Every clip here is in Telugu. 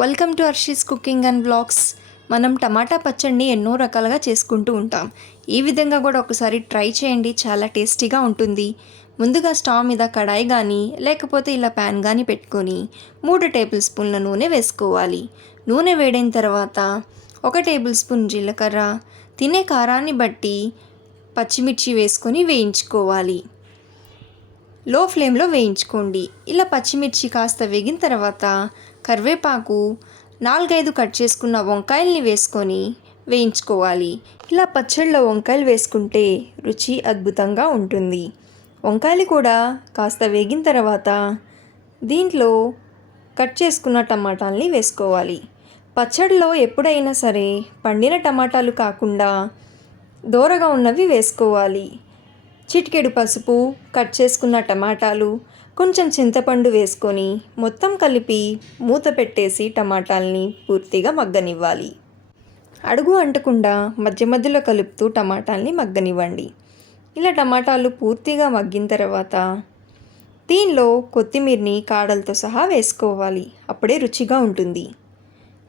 Welcome to Harshi's cooking and blogs. మనం టమాటా పచ్చడిని ఎన్నో రకాలుగా చేసుకుంటూ ఉంటాం. ఈ విధంగా కూడా ఒకసారి ట్రై చేయండి, చాలా టేస్టీగా ఉంటుంది. ముందుగా స్టవ్ మీద కడాయి కానీ లేకపోతే ఇలా ప్యాన్ కానీ పెట్టుకొని 3 టేబుల్ స్పూన్ల నూనె వేసుకోవాలి. నూనె వేడైన తర్వాత 1 టేబుల్ స్పూన్ జీలకర్ర, తినే కారాన్ని బట్టి పచ్చిమిర్చి వేసుకొని వేయించుకోవాలి. లో ఫ్లేమ్లో వేయించుకోండి. ఇలా పచ్చిమిర్చి కాస్త వేగిన తర్వాత కరివేపాకు, 4-5 కట్ చేసుకున్న వంకాయల్ని వేసుకొని వేయించుకోవాలి. ఇలా పచ్చడిలో వంకాయలు వేసుకుంటే రుచి అద్భుతంగా ఉంటుంది. వంకాయలు కూడా కాస్త వేగిన తర్వాత దీంట్లో కట్ చేసుకున్న టమాటాలని వేసుకోవాలి. పచ్చడిలో ఎప్పుడైనా సరే పండిన టమాటాలు కాకుండా దోరగా ఉన్నవి వేసుకోవాలి. చిటికెడు పసుపు, కట్ చేసుకున్న టమాటాలు, కొంచెం చింతపండు వేసుకొని మొత్తం కలిపి మూత పెట్టేసి టమాటాలని పూర్తిగా మగ్గనివ్వాలి. అడుగు అంటకుండా మధ్య మధ్యలో కలుపుతూ టమాటాలని మగ్గనివ్వండి. ఇలా టమాటాలు పూర్తిగా మగ్గిన తర్వాత దీనిలో కొత్తిమీరని కాడలతో సహా వేసుకోవాలి. అప్పుడే రుచిగా ఉంటుంది.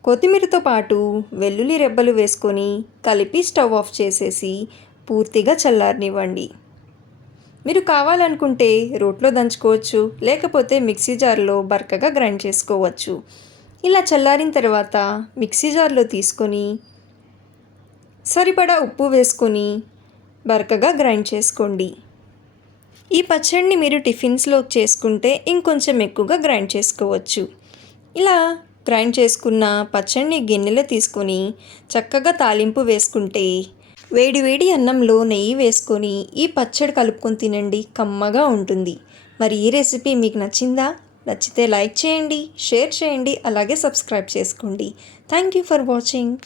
కొత్తిమీరతో పాటు వెల్లుల్లి రెబ్బలు వేసుకొని కలిపి స్టవ్ ఆఫ్ చేసేసి పూర్తిగా చల్లారనివ్వండి. మీరు కావాలనుకుంటే రోట్లో దంచుకోవచ్చు, లేకపోతే మిక్సీ జార్లో బరకగా గ్రైండ్ చేసుకోవచ్చు. ఇలా చల్లారిన తర్వాత మిక్సీ జార్లో తీసుకొని సరిపడా ఉప్పు వేసుకొని బరకగా గ్రైండ్ చేసుకోండి. ఈ పచ్చడిని మీరు టిఫిన్స్లో చేసుకుంటే ఇంకొంచెం ఎక్కువగా గ్రైండ్ చేసుకోవచ్చు. ఇలా గ్రైండ్ చేసుకున్న పచ్చడిని గిన్నెలో తీసుకొని చక్కగా తాలింపు వేసుకుంటే వేడి వేడి అన్నంలో నెయ్యి వేసుకొని ఈ పచ్చడి కలుపుకొని తినండి, కమ్మగా ఉంటుంది. మరి ఈ రెసిపీ మీకు నచ్చిందా? నచ్చితే లైక్ చేయండి, షేర్ చేయండి, అలాగే సబ్స్క్రైబ్ చేసుకోండి. Thank you for watching.